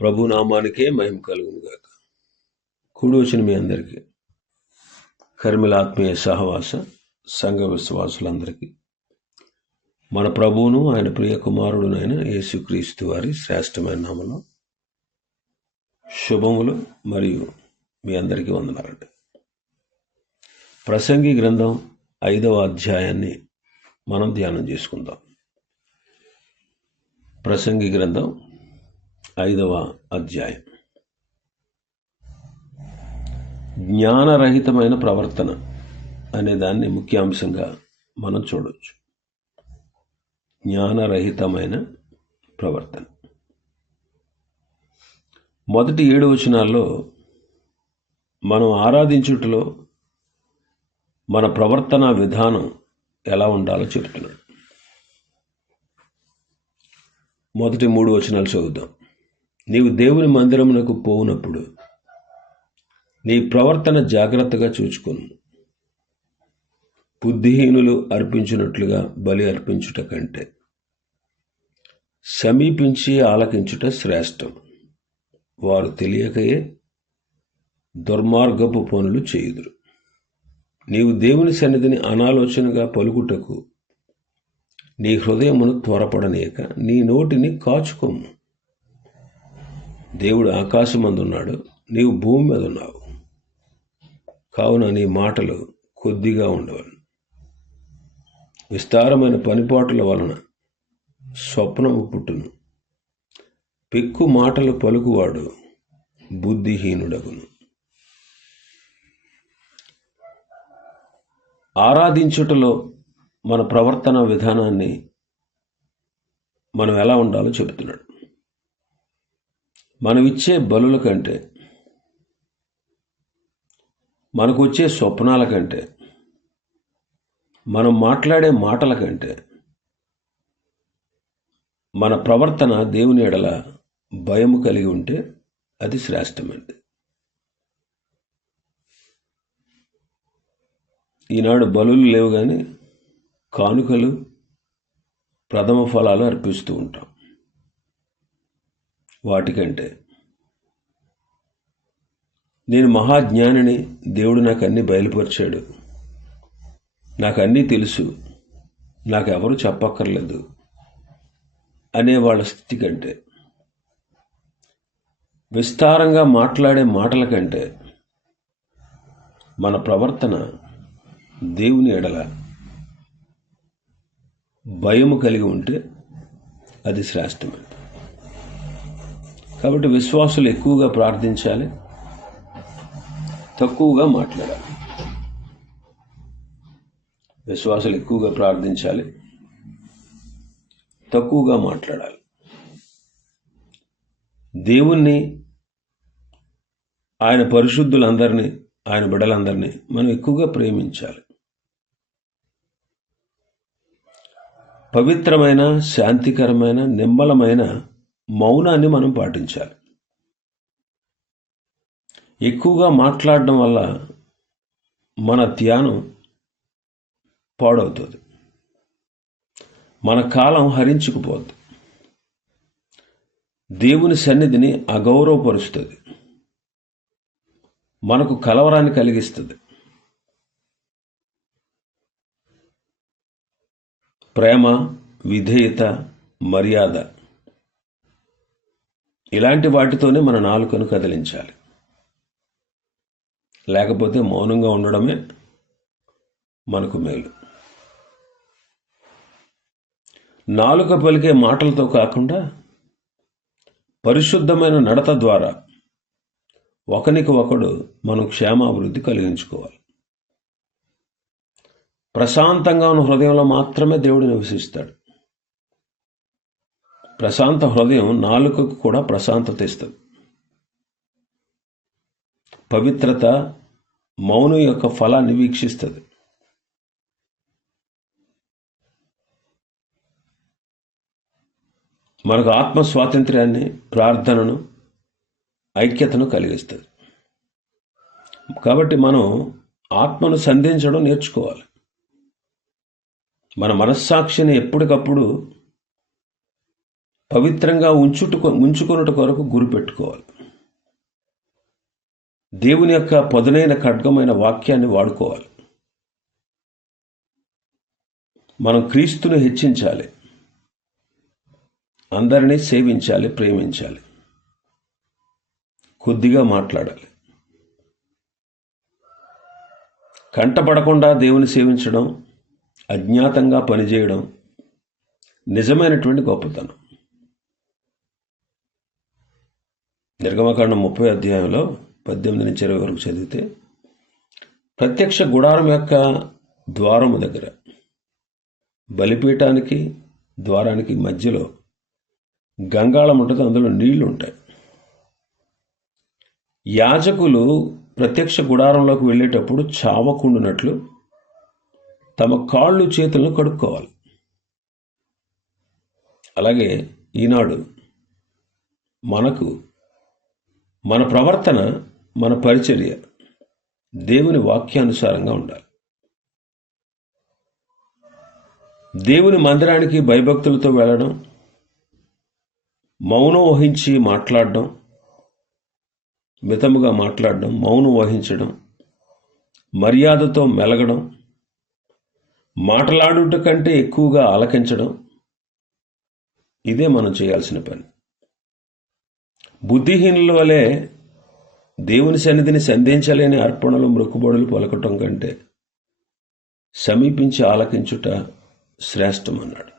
ప్రభు నామానికే మహిమ కలుగును గాక. కూడి వచ్చిన మీ అందరికీ. కర్మిలాత్మీయ సహవాస సంఘ విశ్వాసులందరికీ. మన ప్రభువును ఆయన ప్రియ కుమారుడునైన యేసుక్రీస్తు వారి శ్రేష్టమైన నామలో శుభములు మరియు మీ అందరికీ వందనాలండి. ప్రసంగి గ్రంథం ఐదవ అధ్యాయాన్ని మనం ధ్యానం చేసుకుందాం. ప్రసంగి గ్రంథం ఐదవ అధ్యాయం. జ్ఞానరహితమైన ప్రవర్తన అనే దాన్ని ముఖ్యాంశంగా మనం చూడవచ్చు జ్ఞానరహితమైన ప్రవర్తన. మొదటి ఏడు వచనాల్లో మనం ఆరాధించుటలో మన ప్రవర్తన విధానం ఎలా ఉండాలో చెప్తున్నాడు మొదటి మూడు వచనాలు చదువుదాం. నీవు దేవుని మందిరమునకు పోవునప్పుడు నీ ప్రవర్తన జాగ్రత్తగా చూచుకును. బుద్ధిహీనులు అర్పించినట్లుగా బలి అర్పించుట కంటే సమీపించి ఆలకించుట శ్రేష్టం. వారు తెలియకయే దుర్మార్గపు పనులు చేయుదురు. నీవు దేవుని సన్నిధిని అనాలోచనగా పలుకుటకు నీ హృదయమును త్వరపడనీయక నీ నోటిని కాచుకోము దేవుడు ఆకాశమందున్నాడు నీవు భూమి మీద ఉన్నావు కావున నీ మాటలు కొద్దిగా ఉండవలను. విస్తారమైన పనిపాటుల వలన స్వప్నము పుట్టును. పెక్కు మాటలు పలుకువాడు బుద్ధిహీనుడగును. ఆరాధించుటలో మన ప్రవర్తన విధానాన్ని మనం ఎలా ఉండాలో చెబుతున్నాడు. మనం ఇచ్చే బలుల కంటే మనకు వచ్చే స్వప్నాల కంటే మనం మాట్లాడే మాటల కంటే మన ప్రవర్తన దేవుని ఎడల భయం కలిగి ఉంటే అది శ్రేష్టమండి. ఈనాడు బలులు లేవు కానీ కానుకలు ప్రథమ ఫలాలు అర్పిస్తూ ఉంటాం. వాటికంటే. నేను మహాజ్ఞానిని దేవుడు నాకు అన్నీ బయలుపరిచాడు. నాకు అన్నీ తెలుసు. నాకు ఎవరు చెప్పక్కర్లేదు అనే వాళ్ళ స్థితి కంటే. విస్తారంగా మాట్లాడే మాటల కంటే మన ప్రవర్తన దేవుని ఎడల. భయము కలిగి ఉంటే అది శ్రేష్టమే. కాబట్టి విశ్వాసులు ఎక్కువగా ప్రార్థించాలి. తక్కువగా మాట్లాడాలి. విశ్వాసులు ఎక్కువగా ప్రార్థించాలి. తక్కువగా మాట్లాడాలి. దేవుణ్ణి ఆయన పరిశుద్ధులందరినీ ఆయన బిడలందరినీ మనం ఎక్కువగా ప్రేమించాలి. పవిత్రమైన శాంతికరమైన నిమ్మలమైన మౌనాన్ని మనం పాటించాలి. ఎక్కువగా మాట్లాడడం వల్ల మన ధ్యానం పాడవుతుంది. మన కాలం హరించుకుపోద్ది. దేవుని సన్నిధిని అగౌరవపరుస్తుంది. మనకు కలవరాన్ని కలిగిస్తుంది. ప్రేమ విధేయత మర్యాద ఇలాంటి వాటితోనే మన నాలుకను కదిలించాలి. లేకపోతే మౌనంగా ఉండడమే మనకు మేలు. నాలుక పలికే మాటలతో కాకుండా పరిశుద్ధమైన నడత ద్వారా ఒకనికి ఒకడు మనం క్షేమాభివృద్ధి కలిగించుకోవాలి. ప్రశాంతంగా ఉన్న హృదయంలో మాత్రమే దేవుడు నివసిస్తాడు. ప్రశాంత హృదయం నాలుకకు కూడా ప్రశాంతత ఇస్తుంది. పవిత్రత మౌనం యొక్క ఫలాన్ని వీక్షిస్తుంది. మనకు ఆత్మ స్వాతంత్ర్యాన్ని ప్రార్థనను ఐక్యతను కలిగిస్తుంది. కాబట్టి మనం ఆత్మను సంధించడం నేర్చుకోవాలి. మన మనస్సాక్షిని ఎప్పటికప్పుడు పవిత్రంగా ఉంచుట ఉంచుకొనుట కొరకు గురి పెట్టుకోవాలి. దేవుని యొక్క పదునైన ఖడ్గమైన వాక్యాన్ని వాడుకోవాలి. మనం క్రీస్తును హెచ్చించాలి. అందరినీ సేవించాలి ప్రేమించాలి. కొద్దిగా మాట్లాడాలి. కంటపడకుండా దేవుని సేవించడం అజ్ఞాతంగా పనిచేయడం నిజమైనటువంటి గొప్పతనం. నిర్గమకాండం ముప్పై అధ్యాయంలో పద్దెనిమిది నుంచి ఇరవై వరకు చదివితే ప్రత్యక్ష గుడారం యొక్క ద్వారము దగ్గర బలిపీఠానికి ద్వారానికి మధ్యలో గంగాళం ఉంటుంది అందులో నీళ్ళు ఉంటాయి. యాజకులు ప్రత్యక్ష గుడారంలోకి వెళ్ళేటప్పుడు చావకుండునట్లు తమ కాళ్ళు చేతులను కడుక్కోవాలి. అలాగే ఈనాడు మనకు మన ప్రవర్తన మన పరిచర్య దేవుని వాక్యానుసారంగా ఉండాలి. దేవుని మందిరానికి భయభక్తులతో వెళ్ళడం మౌనం వహించి మాట్లాడడం మితముగా మాట్లాడడం మౌనం వహించడం మర్యాదతో మెలగడం మాట్లాడుట కంటే ఎక్కువగా ఆలకించడం ఇదే మనం చేయాల్సిన పని. బుద్ధిహీనుల వలె దేవుని సన్నిధిని సంధించలేని అర్పణలు మృక్కుబడులు పలకటం కంటే సమీపించి ఆలకించుట శ్రేష్టమన్నాడు.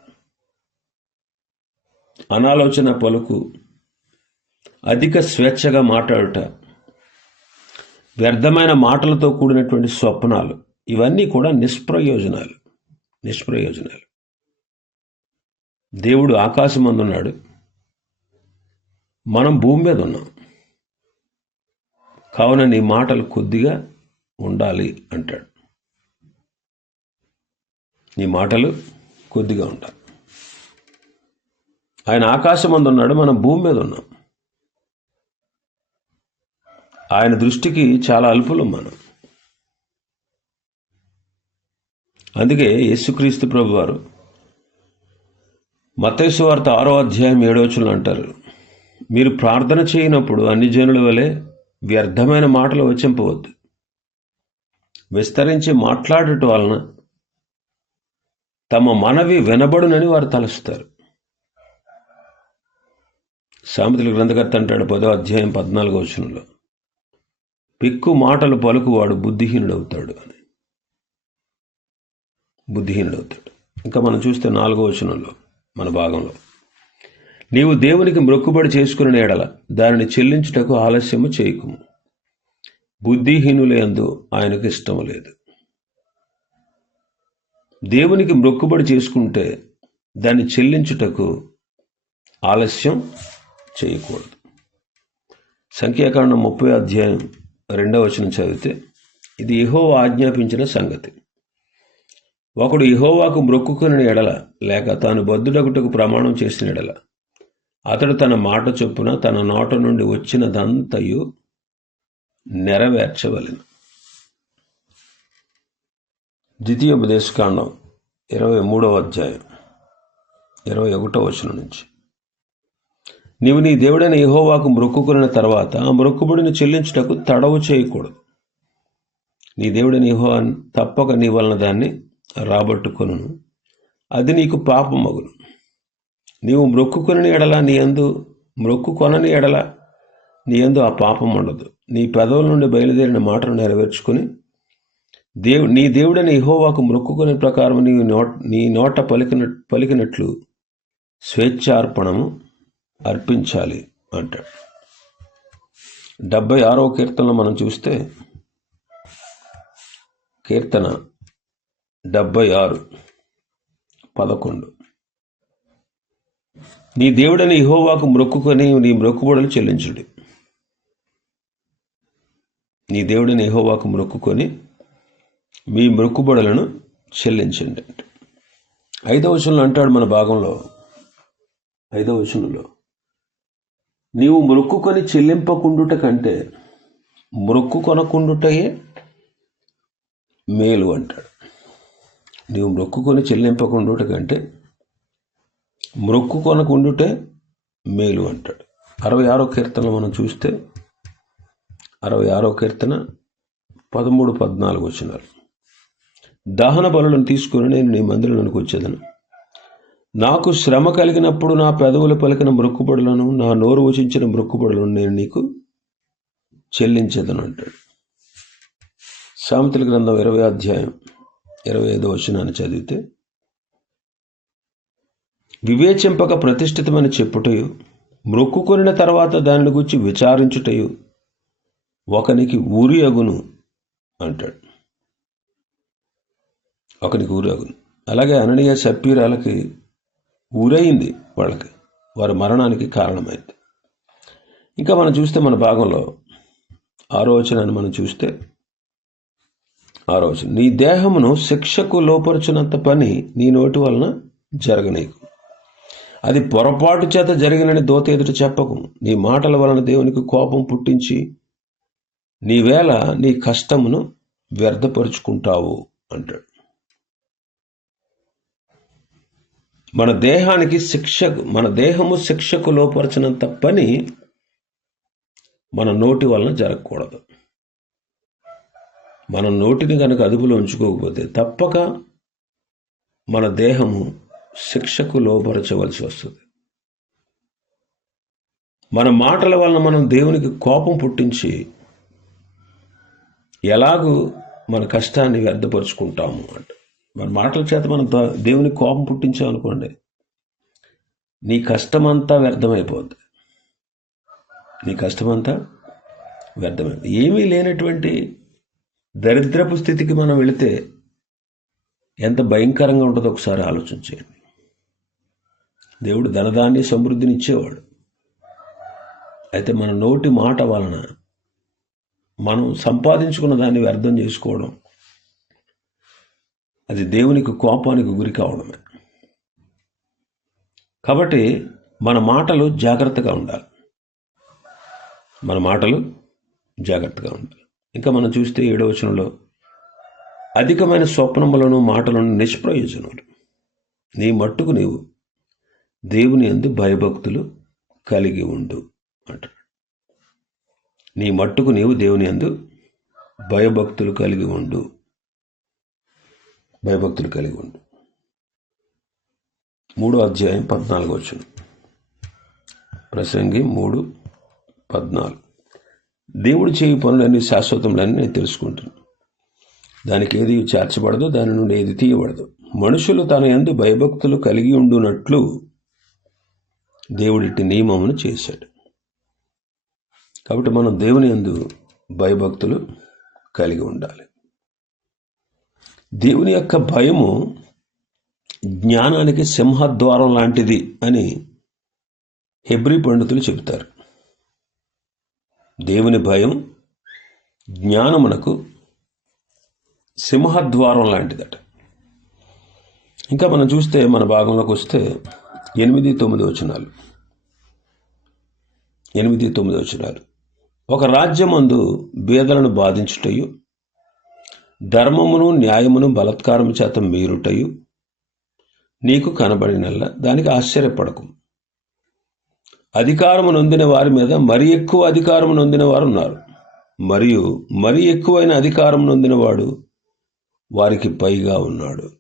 అనాలోచన పలుకు అధిక స్వేచ్ఛగా మాట్లాడుట వ్యర్థమైన మాటలతో కూడినటువంటి స్వప్నాలు ఇవన్నీ కూడా నిష్ప్రయోజనాలు నిష్ప్రయోజనాలు. దేవుడు ఆకాశమందున్నాడు మనం భూమి మీద ఉన్నాం. కావున నీ మాటలు కొద్దిగా ఉండాలి అంటాడు. నీ మాటలు కొద్దిగా ఉండాలి. ఆయన ఆకాశం అందున్నాడు మనం భూమి మీద ఉన్నాం. ఆయన దృష్టికి చాలా అల్పులు మనం. అందుకే యేసుక్రీస్తు ప్రభు వారు ఆరో అధ్యాయం ఏడవచనం అంటారు మీరు ప్రార్థన చేయనప్పుడు అన్ని జనుల వలె వ్యర్థమైన మాటలు వచ్చింపవద్దు విస్తరించి మాట్లాడట వలన తమ మనవి వినబడునని వారు తలుస్తారు. సామెతల గ్రంథకర్త అంటాడు పదో అధ్యాయం పద్నాలుగో వచనంలో పిక్కు మాటలు పలుకువాడు బుద్ధిహీనుడవుతాడు అని. బుద్ధిహీనుడవుతాడు. ఇంకా మనం చూస్తే నాలుగో వచనంలో మన భాగంలో నీవు దేవునికి మొక్కుబడి చేసుకుని ఎడల దానిని చెల్లించుటకు ఆలస్యము చేయకుము. బుద్ధిహీనులందు ఆయనకు ఇష్టము లేదు. దేవునికి మొక్కుబడి చేసుకుంటే దాన్ని చెల్లించుటకు ఆలస్యం చేయకూడదు. సంఖ్యాకాండం ముప్పై అధ్యాయం రెండవ వచనం చదివితే ఇది ఇహో ఆజ్ఞాపించిన సంగతి. ఒకడు ఇహోవాకు మొక్కుకుని ఎడల లేక తాను బద్దుడగుటకు ప్రమాణం చేసిన ఎడల అతడు తన మాట చొప్పున తన నోట నుండి వచ్చినదంతయు నెరవేర్చవలెను. ద్వితీయోపదేశకాండం ఇరవై మూడవ అధ్యాయం ఇరవై ఒకటో వచనం నుంచి. నీవు నీ దేవుడైన యహోవాకు మొక్కుకున్న తర్వాత ఆ మొక్కుబడిని చెల్లించుటకు తడవు చేయకూడదు. నీ దేవుడైన యహో తప్పక నీ వలన దాన్ని రాబట్టుకొను అది నీకు పాపమగును. నీవు మ్రొక్కుకొని ఎడల నీ అందు మ్రొక్కుకొనని ఎడల నీ అందు ఆ పాపం ఉండదు. నీ పెదవుల నుండి బయలుదేరిన మాటను నెరవేర్చుకుని దేవు నీ దేవుడని ఇహోవాకు మొక్కుకునే ప్రకారం నీ నోట నీ నోట పలికిన పలికినట్లు స్వేచ్ఛార్పణము అర్పించాలి అంటాడు. డెబ్బై ఆరో కీర్తనలో మనం చూస్తే కీర్తన డెబ్బై ఆరు పదకొండు. నీ దేవుడని ఇహోవాకు మొక్కుకొని నీ మొక్కుబడులు చెల్లించుడి. నీ దేవుడిని ఇహోవాకు మొక్కుకొని మీ మొక్కుబడులను చెల్లించండి. ఐదవ వచనంలో అంటాడు మన భాగంలో. ఐదవ వచనంలో. నీవు మొక్కుకొని చెల్లింపకుండుట కంటే మొక్కు కొనకుండుటయే మేలు అంటాడు. నీవు మొక్కుకొని చెల్లింపకుండుట కంటే మృక్కు కొనకుండుటే మేలు అంటాడు. అరవై ఆరో కీర్తనలు మనం చూస్తే అరవై ఆరో కీర్తన పదమూడు పద్నాలుగు వచ్చినారు దహన బలులను తీసుకుని నేను నీ మందిరంలోనికి వచ్చేదను. నాకు శ్రమ కలిగినప్పుడు నా పెదవులు పలికిన మృక్కుబడులను నా నోరు వచించిన మృక్కుబడులను నేను నీకు చెల్లించేదను అంటాడు. సామెతల గ్రంథం ఇరవై అధ్యాయం ఇరవై ఐదో వచనాన్ని చదివితే వివేచింపక ప్రతిష్ఠితమని చెప్పుటయు మ్రొక్కుకొనిన తర్వాత దానిని గురించి విచారించుటయు ఒకనికి ఊరి అగును అంటాడు. ఒకనికి ఊరి అగును. అలాగే అననీయ సప్పీరాలకి ఊరయింది వాళ్ళకి. వారి మరణానికి కారణమైంది. ఇంకా మనం చూస్తే మన భాగంలో ఆలోచనను మనం చూస్తే ఆలోచన నీ దేహమును శిక్షకు లోపరుచినంత పని నీ నోటి వలన జరగనీకు అది పొరపాటు చేత జరిగినని దోత ఎదుట చెప్పకు. నీ మాటల వలన దేవునికి కోపం పుట్టించి నీవేళ నీ కష్టమును వ్యర్థపరుచుకుంటావు అంటాడు. మన దేహానికి శిక్షకు మన దేహము శిక్షకు లోపరచినంత పని మన నోటి వలన జరగకూడదు. మన నోటిని కనుక అదుపులో ఉంచుకోకపోతే తప్పక మన దేహము శిక్షకు లోపరచవలసి వస్తుంది. మన మాటల వలన మనం దేవునికి కోపం పుట్టించి ఎలాగూ మన కష్టాన్ని వ్యర్థపరుచుకుంటాము అంట. మన మాటల చేత మనం దేవునికి కోపం పుట్టించాం అనుకోండి నీ కష్టమంతా వ్యర్థమైపోద్ది. నీ కష్టమంతా వ్యర్థమైంది ఏమీ లేనటువంటి దరిద్రపు స్థితికి మనం వెళితే ఎంత భయంకరంగా ఉంటుందో ఒకసారి ఆలోచించేయండి. దేవుడు ధనదాన్ని సమృద్ధిని ఇచ్చేవాడు అయితే మన నోటి మాట వలన మనం సంపాదించుకున్న దాన్ని వ్యర్థం చేసుకోవడం అది దేవునికి కోపానికి గురి కావడమే. కాబట్టి మన మాటలు జాగ్రత్తగా ఉండాలి. మన మాటలు జాగ్రత్తగా ఉండాలి. ఇంకా మనం చూస్తే ఏడవచనంలో అధికమైన స్వప్నములను మాటలను నిష్ప్రయోజనాలు నీ మట్టుకు నీవు దేవుని ఎందు భయభక్తులు కలిగి ఉండు అంటాడు. నీ మట్టుకు నీవు దేవుని ఎందు భయభక్తులు కలిగి ఉండు. భయభక్తులు కలిగి ఉండు. మూడో అధ్యాయం పద్నాలుగు వచ్చిన ప్రసంగి మూడు పద్నాలుగు. దేవుడు చేయి పనులన్నీ శాశ్వతములన్నీ నేను తెలుసుకుంటున్నాను. దానికి ఏది చేర్చబడదు దాని నుండి ఏది తీయబడదు. మనుషులు తన ఎందు భయభక్తులు కలిగి ఉండునట్లు దేవుడిటి నియమమును చేశాడు. కాబట్టి మనం దేవుని యందు భయభక్తులు కలిగి ఉండాలి. దేవుని యొక్క భయము జ్ఞానానికి సింహద్వారం లాంటిది అని హెబ్రి పండితులు చెబుతారు. దేవుని భయం జ్ఞానమునకు సింహద్వారం లాంటిదట. ఇంకా మనం చూస్తే మన భాగంలోకి వస్తే ఎనిమిది తొమ్మిది వచనాలు. ఎనిమిది తొమ్మిది వచనాలు. ఒక రాజ్యమందు బీదలను బాధించుటయు ధర్మమును న్యాయమును బలత్కారము చేత మీరుటయు నీకు కనబడినల్లా దానికి ఆశ్చర్యపడకు. అధికారము నొందిన వారి మీద మరి ఎక్కువ అధికారము నొందిన వారు ఉన్నారు మరియు మరి ఎక్కువైన అధికారం నొందినవాడు వారికి పైగా ఉన్నాడు.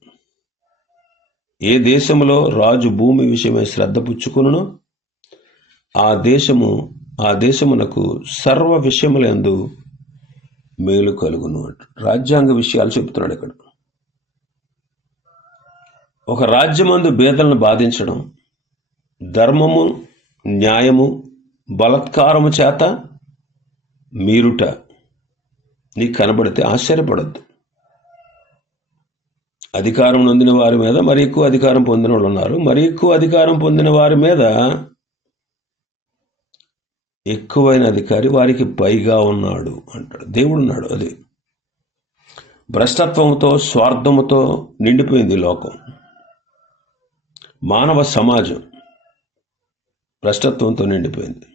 ఏ దేశములో రాజు భూమి విషయమై శ్రద్ధ పుచ్చుకును ఆ దేశము ఆ దేశమునకు సర్వ విషయములందు మేలు కలుగును అంట. రాజ్యాంగ విషయాలు చెప్తున్నాడు ఇక్కడ. ఒక రాజ్యమందు బేదలను బాధించడం ధర్మము న్యాయము బలత్కారము చేత మీరుట నీకు కనబడితే ఆశ్చర్యపడద్దు. అధికారం నొందిన వారి మీద మరి ఎక్కువ అధికారం పొందిన వాళ్ళు ఉన్నారు. మరి ఎక్కువ అధికారం పొందిన వారి మీద ఎక్కువైన అధికారి వారికి పైగా ఉన్నాడు అంటాడు. దేవుడు ఉన్నాడు అది. భ్రష్టత్వంతో స్వార్థముతో నిండిపోయింది లోకం. మానవ సమాజం భ్రష్టత్వంతో నిండిపోయింది.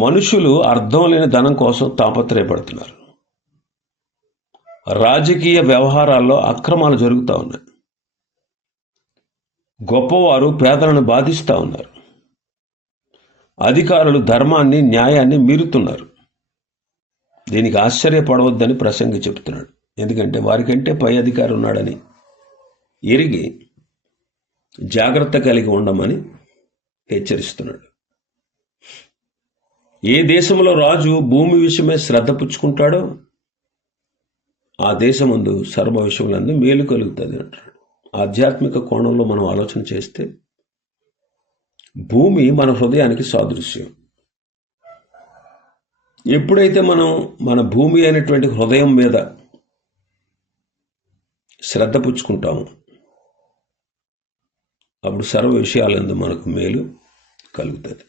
మనుషులు అర్థం లేని ధనం కోసం తాపత్రయపడుతున్నారు. రాజకీయ వ్యవహారాల్లో అక్రమాలు జరుగుతూ ఉన్నాయి. గొప్పవారు పేదలను బాధిస్తూ ఉన్నారు. అధికారులు ధర్మాన్ని న్యాయాన్ని మీరుతున్నారు. దీనికి ఆశ్చర్యపడవద్దని ప్రసంగి చెబుతున్నాడు. ఎందుకంటే వారికంటే పై అధికారి ఉన్నాడని ఎరిగి జాగ్రత్త కలిగి ఉండమని హెచ్చరిస్తున్నాడు. ఏ దేశంలో రాజు భూమి విషయమే శ్రద్ధ పుచ్చుకుంటాడో ఆ దేశమందు సర్వ విషయములందు మేలు కలుగుతుంది అంటాడు. ఆధ్యాత్మిక కోణంలో మనం ఆలోచన చేస్తే భూమి మన హృదయానికి సాదృశ్యం. ఎప్పుడైతే మనం మన భూమి అయినటువంటి హృదయం మీద శ్రద్ధ పుచ్చుకుంటాము అప్పుడు సర్వ విషయాలందు మనకు మేలు కలుగుతుంది.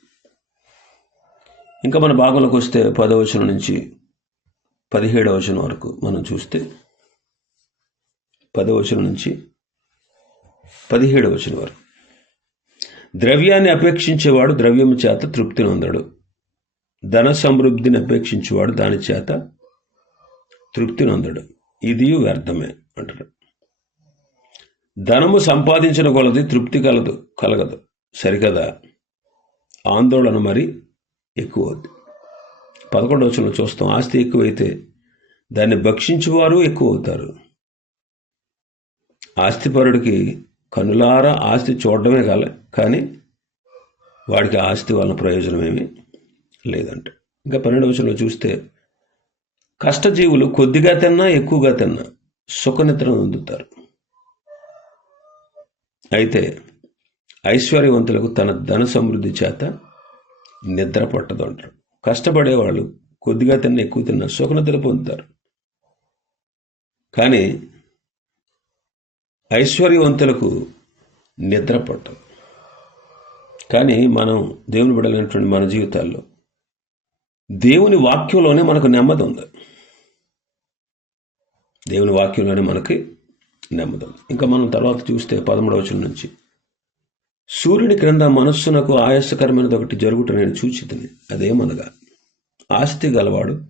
ఇంకా మన భాగంలోకి వస్తే పదవచనం నుంచి పదిహేడవ వచనం వరకు మనం చూస్తే పదవచనం నుంచి పదిహేడవ వచనం వరకు. ద్రవ్యాన్ని అపేక్షించేవాడు ద్రవ్యము చేత తృప్తిని పొందడు ధన సమృద్ధిని అపేక్షించేవాడు దాని చేత తృప్తిని పొందడు ఇది వ్యర్థమే అంటాడు. ధనము సంపాదించిన కొలది తృప్తి కలదు కలగదు. సరికదా ఆందోళన మరి ఎక్కువ అవుతుంది పదకొండు వచనంలో చూస్తాం. ఆస్తి ఎక్కువైతే దాన్ని భక్షించువారు ఎక్కువ అవుతారు ఆస్తిపరుడికి కనులారా ఆస్తి చూడడమే కాల కానీ వాడికి ఆస్తి వలన ప్రయోజనం లేదంట. ఇంకా పన్నెండు వచనంలో చూస్తే కష్టజీవులు కొద్దిగా తిన్నా ఎక్కువగా తిన్నా సుఖనిద్రను పొందుతారు. అయితే ఐశ్వర్యవంతులకు తన ధన సమృద్ధి చేత నిద్ర పట్టదు అంటారు. కష్టపడేవాళ్ళు కొద్దిగా తిన్న ఎక్కువ తిన్న సుఖనిద్ర పొందుతారు. కానీ ఐశ్వర్యవంతులకు నిద్ర పట్టదు. కానీ మనం దేవుని బిడలైనటువంటి మన జీవితాల్లో దేవుని వాక్యంలోనే మనకు నెమ్మది ఉంది. దేవుని వాక్యంలోనే మనకి నెమ్మది ఉంది. ఇంకా మనం తర్వాత చూస్తే పదమూడవచనం నుంచి సూర్యుడి క్రింద మనస్సునకు ఆయాసకరమైనది ఒకటి జరుగుట నేను చూచితిని అదేమనగా ఆస్తి గలవాడు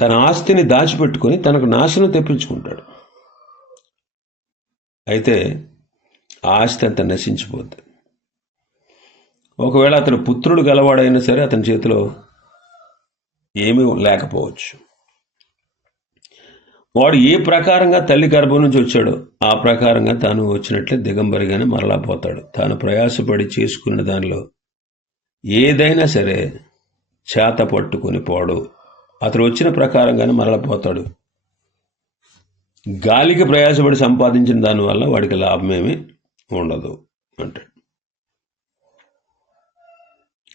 తన ఆస్తిని దాచిపెట్టుకొని తనకు నాశనం తెప్పించుకుంటాడు. అయితే ఆ ఆస్తి అంత నశించిపోద్ది. ఒకవేళ అతను పుత్రుడు గలవాడైనా సరే అతని చేతిలో ఏమీ లేకపోవచ్చు. వాడు ఏ ప్రకారంగా తల్లి గర్భం నుంచి వచ్చాడో ఆ ప్రకారంగా తాను వచ్చినట్లే దిగంబరిగానే మరలా పోతాడు. తాను ప్రయాసపడి చేసుకున్న దానిలో ఏదైనా సరే చేత పట్టుకొని పోడు. అతడు వచ్చిన ప్రకారంగానే మరలా పోతాడు. గాలికి ప్రయాసపడి సంపాదించిన దానివల్ల వాడికి లాభమేమి ఉండదు అంటాడు.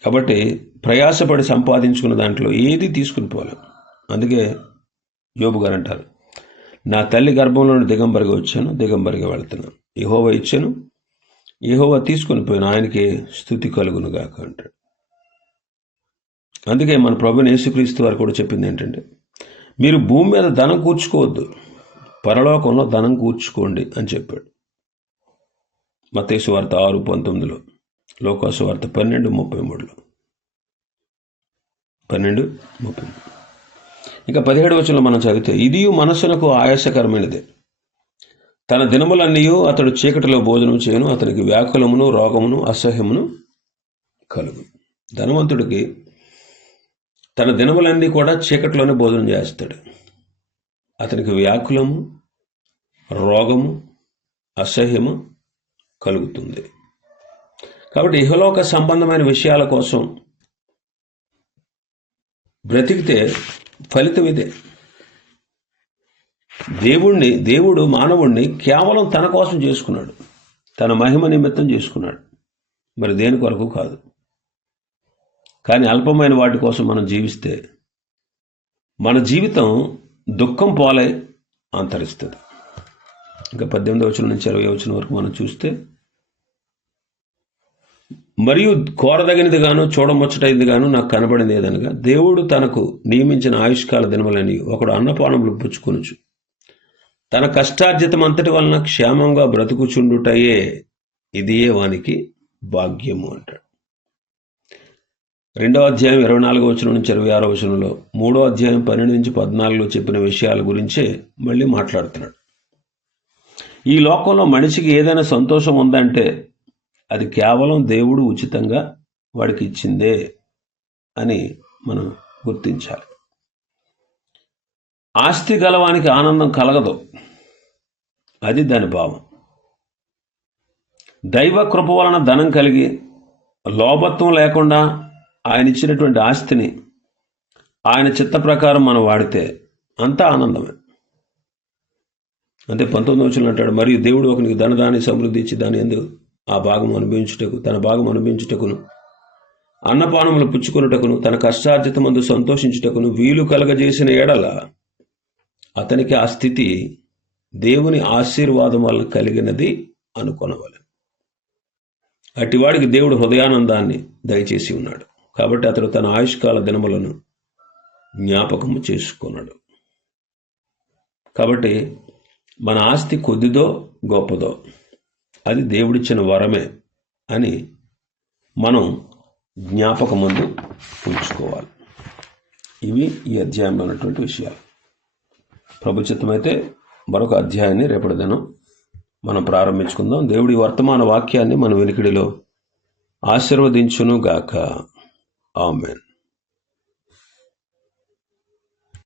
కాబట్టి ప్రయాసపడి సంపాదించుకున్న దాంట్లో ఏది తీసుకుని పోలేం. అందుకే యోబు గారు అంటారు నా తల్లి గర్భంలో దిగంబరిగా వచ్చాను దిగంబరిగా వెళ్తున్నాను. యహోవ ఇచ్చాను. యహోవ తీసుకొని పోయిన ఆయనకి స్థుతి కలుగును గాక అంటాడు. అందుకే మన ప్రభుని యేసుక్రీస్తు వారు కూడా చెప్పింది ఏంటంటే మీరు భూమి మీద ధనం కూర్చుకోవద్దు పరలోకంలో ధనం కూర్చుకోండి అని చెప్పాడు. మతేసు వార్త ఆరు పంతొమ్మిదిలో లోకాసు వార్త పన్నెండు ముప్పై మూడులో. పన్నెండు ముప్పై మూడు. ఇంకా పదిహేడు వచనంలో మనం చదివితే ఇది మనస్సునకు ఆయాసకరమైనదే. తన దినములన్నీ అతడు చీకటిలో భోజనం చేయను అతనికి వ్యాకులమును రోగమును అసహ్యమును కలుగు. ధనవంతుడికి తన దినములన్నీ కూడా చీకటిలోనే భోజనం చేస్తాడు. అతనికి వ్యాకులము రోగము అసహ్యము కలుగుతుంది. కాబట్టి ఇహలోక సంబంధమైన విషయాల కోసం బ్రతికితే ఫలితం ఇదే. దేవుణ్ణి దేవుడు మానవుణ్ణి కేవలం తన కోసం చేసుకున్నాడు. తన మహిమ నిమిత్తం చేసుకున్నాడు. మరి దేని కొరకు కాదు. కానీ అల్పమైన వాటి కోసం మనం జీవిస్తే మన జీవితం దుఃఖం పోలై అంతరిస్తుంది. ఇంకా పద్దెనిమిది వచ్చిన నుంచి ఇరవై వచ్చిన వరకు మనం చూస్తే మరియు కోరదగినది గాను చూడముచ్చటైంది గాను నాకు కనబడింది ఏదనగా దేవుడు తనకు నియమించిన ఆయుష్కాల దినములని ఒకడు అన్నపానములు పుచ్చుకొనుచు. తన కష్టార్జితం అంతటి వలన క్షేమంగా బ్రతుకుచుండుటయే ఇదియే వానికి భాగ్యము అంటాడు. రెండో అధ్యాయం ఇరవై నాలుగో వచనం నుంచి ఇరవై ఆరో వచనంలో మూడో అధ్యాయం పన్నెండు నుంచి పద్నాలుగులో చెప్పిన విషయాల గురించే మళ్ళీ మాట్లాడుతున్నాడు. ఈ లోకంలో మనిషికి ఏదైనా సంతోషం ఉందంటే అది కేవలం దేవుడు ఉచితంగా వాడికి ఇచ్చిందే అని మనం గుర్తించాలి. ఆస్తి గలవానికి ఆనందం కలగదు. అది దాని భావం. దైవ కృప వలన ధనం కలిగి లోభత్వం లేకుండా ఆయన ఇచ్చినటువంటి ఆస్తిని ఆయన చిత్త ప్రకారం మనం వాడితే అంతా ఆనందమే. అంటే పంతొమ్మిది వచ్చిన అంటాడు మరియు దేవుడు ఒకనికి ధనదాన్ని సమృద్ధి ఇచ్చి దాని ఎందుకు ఆ భాగం అనుభవించుటకు తన భాగం అనుభవించుటకును అన్నపానములు పుచ్చుకొనుటకును తన కష్టార్జితమందు సంతోషించుటకును వీలు కలగజేసిన ఎడల అతనికి ఆ స్థితి దేవుని ఆశీర్వాదం వలన కలిగినది అనుకొనవలెను. అటివాడికి దేవుడు హృదయానందాన్ని దయచేసి ఉన్నాడు. కాబట్టి అతడు తన ఆయుష్కాల దినములను జ్ఞాపకము చేసుకున్నాడు కాబట్టి మన ఆస్తి కొద్దిదో గొప్పదో? అది దేవుడిచ్చిన వరమే అని మనం జ్ఞాపకం ముందు ఉంచుకోవాలి. ఇవి ఈ అధ్యాయంలో ఉన్నటువంటి విషయాలు. ప్రభుత్వమైతే మరొక అధ్యాయాన్ని రేపటి దినం మనం ప్రారంభించుకుందాం. దేవుడి వర్తమాన వాక్యాన్ని మన వెనుకడిలో ఆశీర్వదించును గాక ఆమెన్.